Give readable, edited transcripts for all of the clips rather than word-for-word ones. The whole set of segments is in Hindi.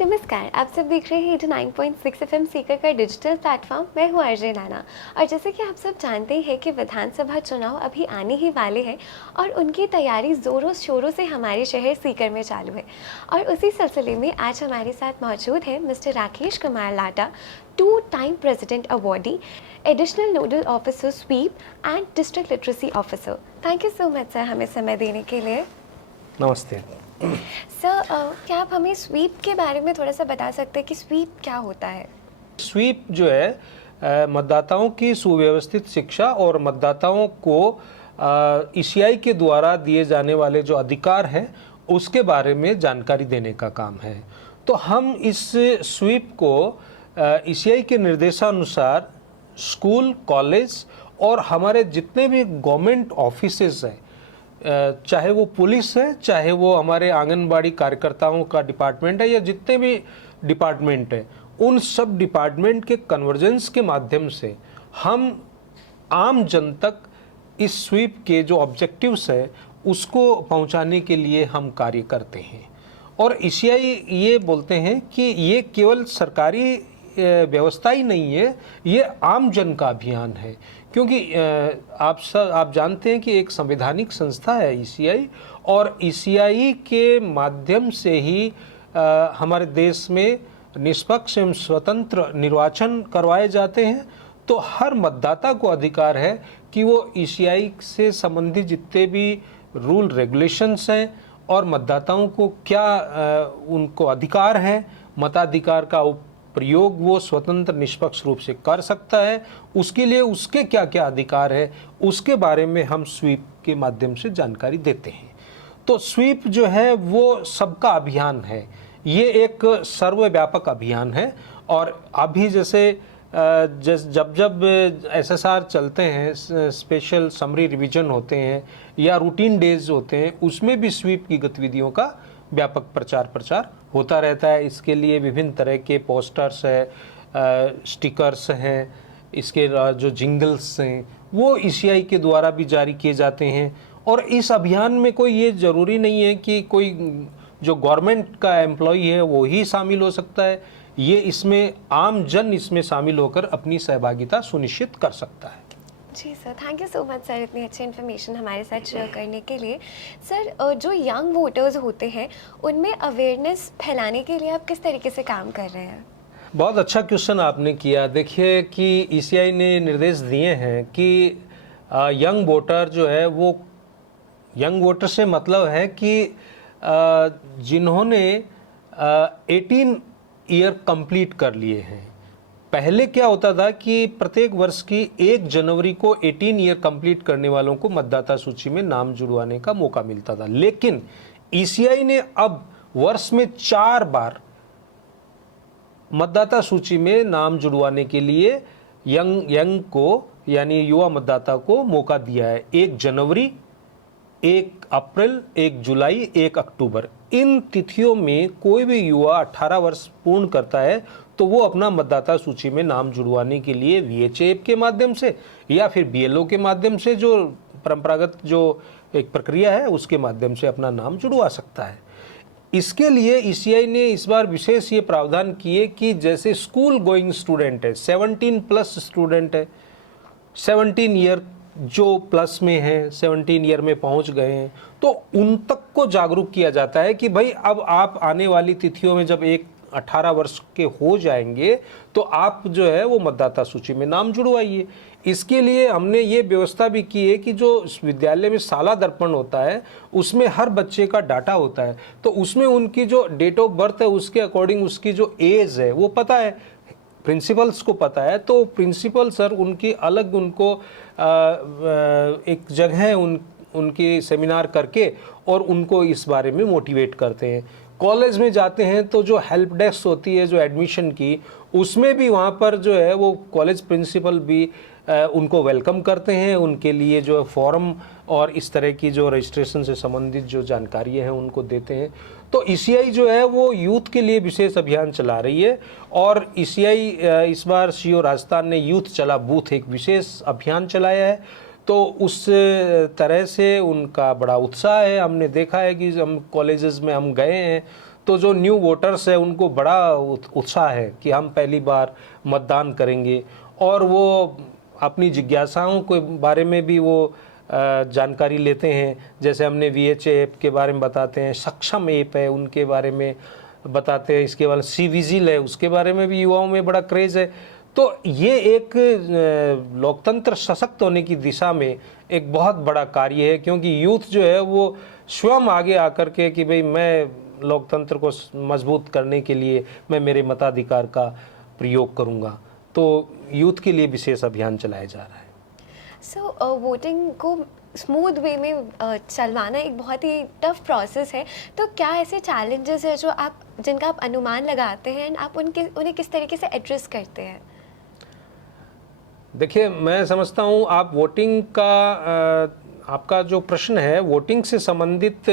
नमस्कार, आप सब देख रहे हैं 89.6 एफएम सीकर का डिजिटल प्लेटफॉर्म। मैं हूं आरजे नाना। और जैसे कि आप सब जानते ही हैं कि विधानसभा चुनाव अभी आने ही वाले हैं और उनकी तैयारी ज़ोरों शोरों से हमारे शहर सीकर में चालू है। और उसी सिलसिले में आज हमारे साथ मौजूद है mister Rakesh Kumar Lata, 2 time president awardee, additional nodal officer SVEEP and district literacy officer. Thank you so much sir हमें समय देने के लिए। नमस्ते सर, क्या आप हमें स्वीप के बारे में थोड़ा सा बता सकते हैं कि स्वीप क्या होता है? स्वीप जो है मतदाताओं की सुव्यवस्थित शिक्षा और मतदाताओं को ईसीआई के द्वारा दिए जाने वाले जो अधिकार हैं उसके बारे में जानकारी देने का काम है। तो हम इस स्वीप को ईसीआई के निर्देशानुसार स्कूल, कॉलेज और हमारे जितने भी गवर्नमेंट ऑफिसेज हैं, चाहे वो पुलिस है, चाहे वो हमारे आंगनबाड़ी कार्यकर्ताओं का डिपार्टमेंट है या जितने भी डिपार्टमेंट है, उन सब डिपार्टमेंट के कन्वर्जेंस के माध्यम से हम आम जन तक इस स्वीप के जो ऑब्जेक्टिव्स है उसको पहुंचाने के लिए हम कार्य करते हैं। और ईसीआई ये बोलते हैं कि ये केवल सरकारी व्यवस्था ही नहीं है, ये आम जन का अभियान है। क्योंकि आप जानते हैं कि एक संवैधानिक संस्था है ईसीआई, और ईसीआई के माध्यम से ही हमारे देश में निष्पक्ष एवं स्वतंत्र निर्वाचन करवाए जाते हैं। तो हर मतदाता को अधिकार है कि वो ईसीआई से संबंधित जितने भी रूल रेगुलेशंस हैं और मतदाताओं को क्या उनको अधिकार है, मताधिकार का प्रयोग वो स्वतंत्र निष्पक्ष रूप से कर सकता है, उसके लिए उसके क्या क्या अधिकार है, उसके बारे में हम स्वीप के माध्यम से जानकारी देते हैं। तो स्वीप जो है वो सबका अभियान है, ये एक सर्वव्यापक अभियान है। और अभी जैसे जब एसएसआर चलते हैं, स्पेशल समरी रिवीजन होते हैं या रूटीन डेज होते हैं, उसमें भी स्वीप की गतिविधियों का व्यापक प्रचार होता रहता है। इसके लिए विभिन्न तरह के पोस्टर्स है, स्टिकर्स हैं, इसके जो जिंगल्स हैं वो ईसीआई के द्वारा भी जारी किए जाते हैं। और इस अभियान में कोई ये ज़रूरी नहीं है कि कोई जो गवर्नमेंट का एम्प्लॉई है वो ही शामिल हो सकता है, ये इसमें आम जन इसमें शामिल होकर अपनी सहभागिता सुनिश्चित कर सकता है। जी sir, thank you so much sir इतनी अच्छी इन्फॉर्मेशन हमारे साथ शेयर करने के लिए। सर, जो यंग वोटर्स होते हैं उनमें अवेयरनेस फैलाने के लिए आप किस तरीके से काम कर रहे हैं? बहुत अच्छा क्वेश्चन आपने किया। देखिए कि ईसीआई ने निर्देश दिए हैं कि यंग वोटर जो है वो, यंग वोटर से मतलब है कि जिन्होंने 18 ईयर कंप्लीट कर लिए हैं। पहले क्या होता था कि प्रत्येक वर्ष की 1 जनवरी को 18 ईयर कंप्लीट करने वालों को मतदाता सूची में नाम जुड़वाने का मौका मिलता था, लेकिन ईसीआई ने अब वर्ष में 4 बार मतदाता सूची में नाम जुड़वाने के लिए यंग को यानी युवा मतदाता को मौका दिया है। 1 जनवरी, 1 अप्रैल, 1 जुलाई, 1 अक्टूबर, इन तिथियों में कोई भी युवा 18 वर्ष पूर्ण करता है तो वो अपना मतदाता सूची में नाम जुड़वाने के लिए वीएचएप के माध्यम से या फिर बीएलओ के माध्यम से, जो परंपरागत जो एक प्रक्रिया है उसके माध्यम से अपना नाम जुड़वा सकता है। इसके लिए ईसीआई ने इस बार विशेष ये प्रावधान किए कि जैसे स्कूल गोइंग स्टूडेंट है, 17 प्लस स्टूडेंट है, 17 ईयर जो प्लस में हैं, 17 ईयर में पहुंच गए हैं, तो उन तक को जागरूक किया जाता है कि भाई अब आप आने वाली तिथियों में जब 18 वर्ष के हो जाएंगे तो आप जो है वो मतदाता सूची में नाम जुड़वाइए। इसके लिए हमने ये व्यवस्था भी की है कि जो विद्यालय में साला दर्पण होता है उसमें हर बच्चे का डाटा होता है, तो उसमें उनकी जो डेट ऑफ बर्थ है उसके अकॉर्डिंग उसकी जो एज है वो पता है, प्रिंसिपल्स को पता है। तो प्रिंसिपल सर उनकी अलग उनको एक जगह उनकी सेमिनार करके और उनको इस बारे में मोटिवेट करते हैं। कॉलेज में जाते हैं तो जो हेल्प डेस्क होती है जो एडमिशन की, उसमें भी वहाँ पर जो है वो कॉलेज प्रिंसिपल भी उनको वेलकम करते हैं, उनके लिए जो फॉर्म और इस तरह की जो रजिस्ट्रेशन से संबंधित जो जानकारियाँ हैं उनको देते हैं। तो ईसीआई जो है वो यूथ के लिए विशेष अभियान चला रही है, और ईसीआई इस बार सीओ राजस्थान ने यूथ चला बूथ एक विशेष अभियान चलाया है। तो उस तरह से उनका बड़ा उत्साह है। हमने देखा है कि हम कॉलेजेस में हम गए हैं तो जो न्यू वोटर्स है उनको बड़ा उत्साह है कि हम पहली बार मतदान करेंगे, और वो अपनी जिज्ञासाओं के बारे में भी वो जानकारी लेते हैं। जैसे हमने VH ऐप के बारे में बताते हैं, सक्षम ऐप है उनके बारे में बताते हैं, इसके बाद CVजिल है उसके बारे में भी युवाओं में बड़ा क्रेज़ है। तो ये एक लोकतंत्र सशक्त होने की दिशा में एक बहुत बड़ा कार्य है, क्योंकि यूथ जो है वो स्वयं आगे आकर के कि भाई मैं लोकतंत्र को मजबूत करने के लिए मैं मेरे मताधिकार का प्रयोग करूंगा। तो यूथ के लिए विशेष अभियान चलाया जा रहा है। सो वोटिंग को स्मूथ वे में चलवाना एक बहुत ही टफ प्रोसेस है, तो क्या ऐसे चैलेंजेस है जो जिनका आप अनुमान लगाते हैं एंड आप उन्हें किस तरीके से एड्रेस करते हैं? देखिए, मैं समझता हूँ आप वोटिंग का आपका जो प्रश्न है वोटिंग से संबंधित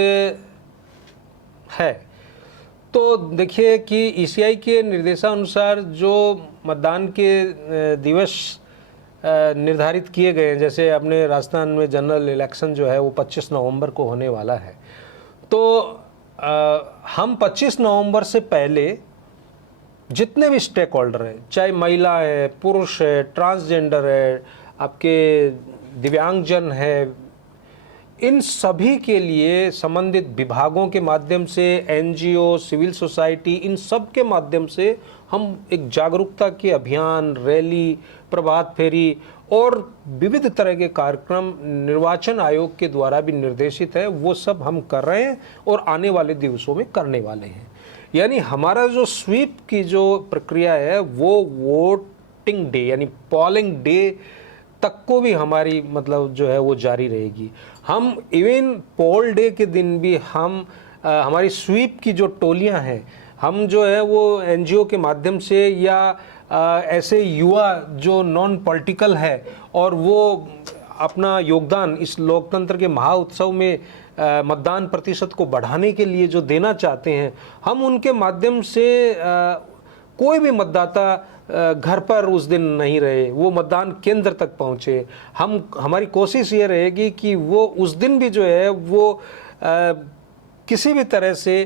है। तो देखिए कि ECI के निर्देशानुसार जो मतदान के दिवस निर्धारित किए गए हैं, जैसे अपने राजस्थान में जनरल इलेक्शन जो है वो 25 नवंबर को होने वाला है। तो हम 25 नवंबर से पहले जितने भी स्टेक होल्डर हैं, चाहे महिला है, पुरुष है, ट्रांसजेंडर है, आपके दिव्यांगजन है, इन सभी के लिए संबंधित विभागों के माध्यम से, NGO, सिविल सोसाइटी, इन सब के माध्यम से हम एक जागरूकता के अभियान, रैली, प्रभात फेरी और विविध तरह के कार्यक्रम निर्वाचन आयोग के द्वारा भी निर्देशित है, वो सब हम कर रहे हैं और आने वाले दिवसों में करने वाले हैं। यानी हमारा जो स्वीप की जो प्रक्रिया है वो वोटिंग डे यानी पोलिंग डे तक को भी हमारी मतलब जो है वो जारी रहेगी। हम इवन पोल डे के दिन भी हम हमारी स्वीप की जो टोलियां हैं, हम जो है वो NGO के माध्यम से या ऐसे युवा जो नॉन पॉलिटिकल है और वो अपना योगदान इस लोकतंत्र के महाउत्सव में मतदान प्रतिशत को बढ़ाने के लिए जो देना चाहते हैं, हम उनके माध्यम से कोई भी मतदाता घर पर उस दिन नहीं रहे, वो मतदान केंद्र तक पहुँचे। हमारी कोशिश ये रहेगी कि वो उस दिन भी जो है वो किसी भी तरह से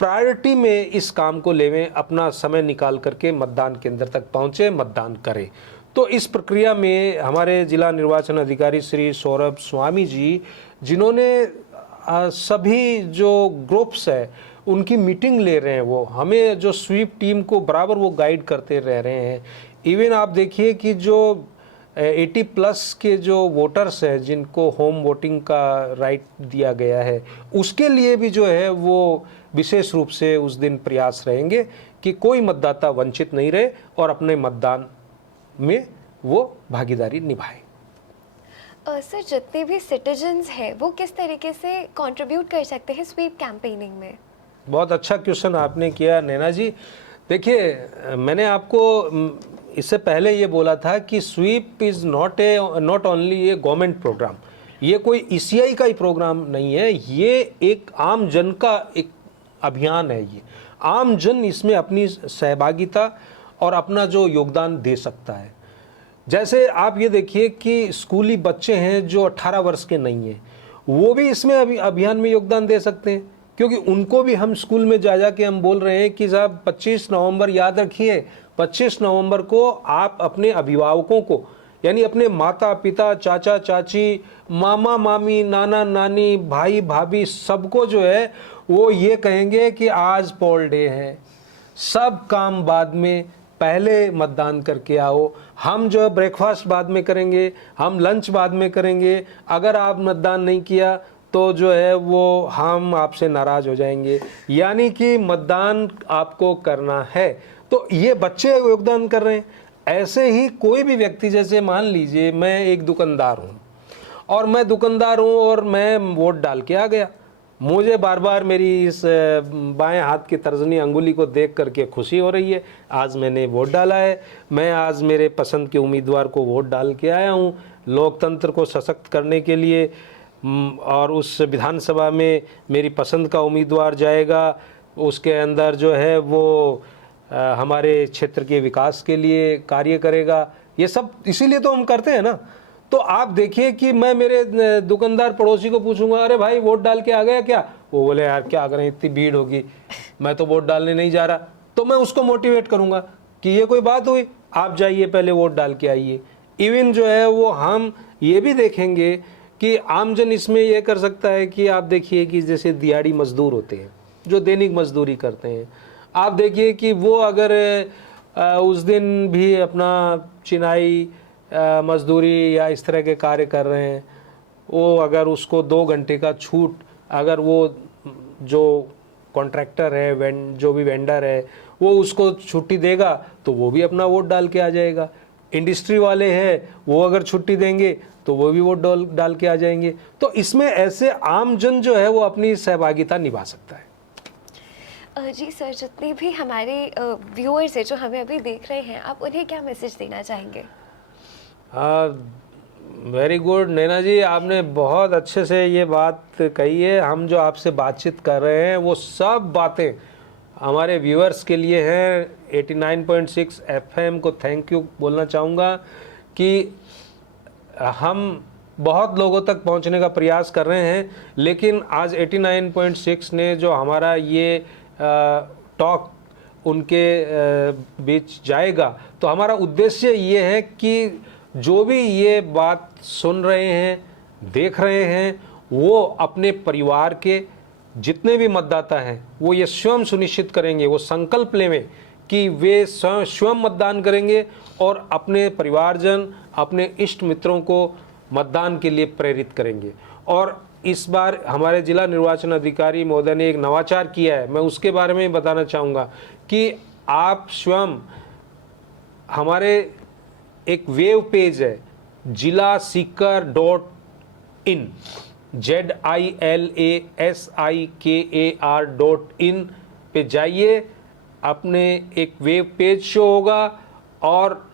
प्रायोरिटी में इस काम को लेवें, अपना समय निकाल करके मतदान केंद्र तक पहुँचे, मतदान करें। तो इस प्रक्रिया में हमारे जिला निर्वाचन अधिकारी श्री सौरभ स्वामी जी, जिन्होंने सभी जो ग्रुप्स है उनकी मीटिंग ले रहे हैं, वो हमें जो स्वीप टीम को बराबर वो गाइड करते रह रहे हैं। इवन आप देखिए कि जो 80+ के जो वोटर्स हैं जिनको होम वोटिंग का राइट दिया गया है, उसके लिए भी जो है वो विशेष रूप से उस दिन प्रयास रहेंगे कि कोई मतदाता वंचित नहीं रहे और अपने मतदान में वो भागीदारी निभाए। सर, जितने भी सिटीजन्स हैं वो किस तरीके से कंट्रीब्यूट कर सकते हैं स्वीप कैंपेनिंग में? बहुत अच्छा क्वेश्चन आपने किया नैना जी। देखिए, मैंने आपको इससे पहले ये बोला था कि SVEEP is not only a government program, ये कोई ECI का ही प्रोग्राम नहीं है, ये एक आम जन का एक अभियान है। ये आम जन इसमें अपनी सहभागिता और अपना जो योगदान दे सकता है। जैसे आप ये देखिए कि स्कूली बच्चे हैं जो 18 वर्ष के नहीं हैं, वो भी इसमें अभियान में योगदान दे सकते हैं, क्योंकि उनको भी हम स्कूल में जा के हम बोल रहे हैं कि साहब 25 नवंबर याद रखिए, 25 नवंबर को आप अपने अभिभावकों को यानी अपने माता पिता, चाचा चाची, मामा मामी, नाना नानी, भाई भाभी, सबको जो है वो ये कहेंगे कि आज पोल डे है, सब काम बाद में, पहले मतदान करके आओ। हम जो है ब्रेकफास्ट बाद में करेंगे, हम लंच बाद में करेंगे, अगर आप मतदान नहीं किया तो जो है वो हम आपसे नाराज़ हो जाएंगे। यानी कि मतदान आपको करना है। तो ये बच्चे योगदान कर रहे हैं। ऐसे ही कोई भी व्यक्ति, जैसे मान लीजिए मैं एक दुकानदार हूँ और मैं दुकानदार हूँ और मैं वोट डाल के आ गया, मुझे बार बार मेरी इस बाएं हाथ की तर्जनी अंगुली को देख करके खुशी हो रही है, आज मैंने वोट डाला है, मैं आज मेरे पसंद के उम्मीदवार को वोट डाल के आया हूँ लोकतंत्र को सशक्त करने के लिए, और उस विधानसभा में मेरी पसंद का उम्मीदवार जाएगा, उसके अंदर जो है वो हमारे क्षेत्र के विकास के लिए कार्य करेगा। ये सब इसीलिए तो हम करते हैं ना। तो आप देखिए कि मैं मेरे दुकानदार पड़ोसी को पूछूंगा, अरे भाई वोट डाल के आ गया क्या? वो बोले यार क्या करें, इतनी भीड़ होगी, मैं तो वोट डालने नहीं जा रहा। तो मैं उसको मोटिवेट करूंगा कि ये कोई बात हुई, आप जाइए पहले वोट डाल के आइए। इवन जो है वो हम ये भी देखेंगे कि आमजन इसमें ये कर सकता है कि आप देखिए कि जैसे दिहाड़ी मजदूर होते हैं जो दैनिक मजदूरी करते हैं, आप देखिए कि वो अगर उस दिन भी अपना चिनाई मजदूरी या इस तरह के कार्य कर रहे हैं, वो अगर उसको 2 घंटे का छूट अगर वो जो कॉन्ट्रैक्टर है, जो भी वेंडर है, वो उसको छुट्टी देगा तो वो भी अपना वोट डाल के आ जाएगा। इंडस्ट्री वाले हैं वो अगर छुट्टी देंगे तो वो भी वोट डाल के आ जाएंगे। तो इसमें ऐसे आम जन जो है वो अपनी सहभागिता निभा सकता है। जी सर, जितने भी हमारे व्यूअर्स हैं जो हमें अभी देख रहे हैं, आप उन्हें क्या मैसेज देना चाहेंगे? वेरी गुड नैना जी, आपने बहुत अच्छे से ये बात कही है। हम जो आपसे बातचीत कर रहे हैं वो सब बातें हमारे व्यूअर्स के लिए हैं। 89.6 FM को थैंक यू बोलना चाहूँगा कि हम बहुत लोगों तक पहुंचने का प्रयास कर रहे हैं, लेकिन आज 89.6 ने जो हमारा ये टॉक उनके बीच जाएगा, तो हमारा उद्देश्य ये है कि जो भी ये बात सुन रहे हैं, देख रहे हैं, वो अपने परिवार के जितने भी मतदाता हैं वो ये स्वयं सुनिश्चित करेंगे, वो संकल्प लें कि वे स्वयं मतदान करेंगे और अपने परिवारजन, अपने इष्ट मित्रों को मतदान के लिए प्रेरित करेंगे। और इस बार हमारे जिला निर्वाचन अधिकारी महोदय ने एक नवाचार किया है, मैं उसके बारे में बताना चाहूँगा कि आप स्वयं हमारे एक वेब पेज है jilaseeker.in ZILASIKAR.in पे जाइए, अपने एक वेब पेज शो होगा और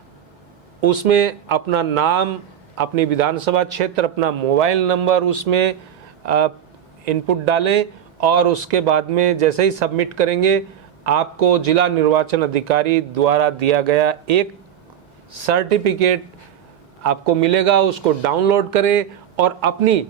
उसमें अपना नाम, अपनी विधानसभा क्षेत्र, अपना मोबाइल नंबर उसमें इनपुट डालें और उसके बाद में जैसे ही सबमिट करेंगे आपको जिला निर्वाचन अधिकारी द्वारा दिया गया एक सर्टिफिकेट आपको मिलेगा। उसको डाउनलोड करें और अपनी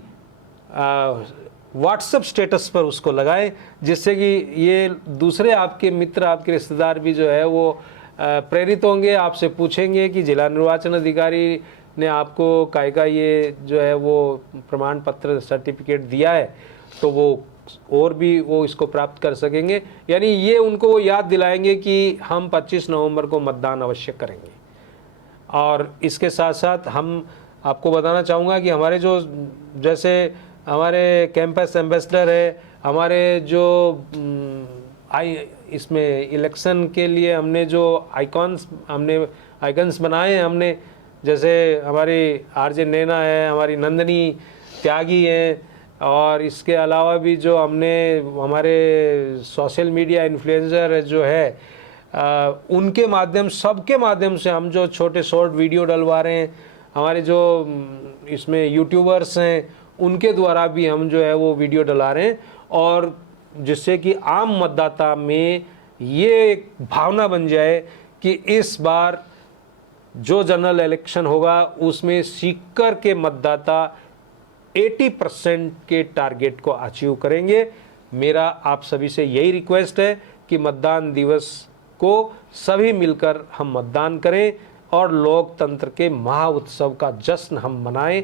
व्हाट्सएप स्टेटस पर उसको लगाएं, जिससे कि ये दूसरे आपके मित्र, आपके रिश्तेदार भी जो है वो प्रेरित होंगे, आपसे पूछेंगे कि जिला निर्वाचन अधिकारी ने आपको काय का ये जो है वो प्रमाण पत्र सर्टिफिकेट दिया है, तो वो और भी वो इसको प्राप्त कर सकेंगे। यानी ये उनको याद दिलाएंगे कि हम 25 नवंबर को मतदान अवश्य करेंगे। और इसके साथ साथ हम आपको बताना चाहूँगा कि हमारे जो जैसे हमारे कैंपस एम्बेसडर है, हमारे जो इसमें इलेक्शन के लिए हमने जो आइकन्स बनाए हैं हमने, जैसे हमारी आरजे नैना है, हमारी नंदनी त्यागी हैं, और इसके अलावा भी जो हमने हमारे सोशल मीडिया इन्फ्लुएंसर जो है उनके माध्यम, सबके माध्यम से हम जो छोटे शॉर्ट वीडियो डलवा रहे हैं, हमारे जो इसमें यूट्यूबर्स हैं उनके द्वारा भी हम जो है वो वीडियो डला रहे हैं, और जिससे कि आम मतदाता में ये एक भावना बन जाए कि इस बार जो जनरल इलेक्शन होगा उसमें सीकर के मतदाता 80% के टारगेट को अचीव करेंगे। मेरा आप सभी से यही रिक्वेस्ट है कि मतदान दिवस को सभी मिलकर हम मतदान करें और लोकतंत्र के महा उत्सव का जश्न हम मनाएं।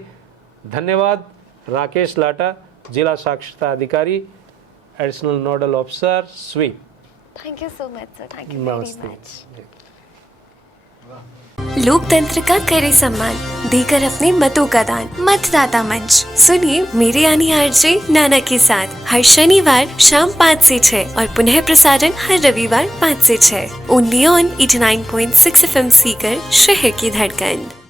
धन्यवाद। राकेश लाटा, जिला साक्षरता अधिकारी, additional nodal officer, SVEEP. Thank you so much sir, thank you very much. लोकतंत्र का करे सम्मान, देकर अपने मतों का दान। मतदाता मंच सुनिए मेरे यानी आरजे नाना के साथ हर शनिवार शाम 5 से 6 और पुनः प्रसारण हर रविवार 5 से 6 ओनली ऑन 89.6 FM सीकर, शहर की धड़कन।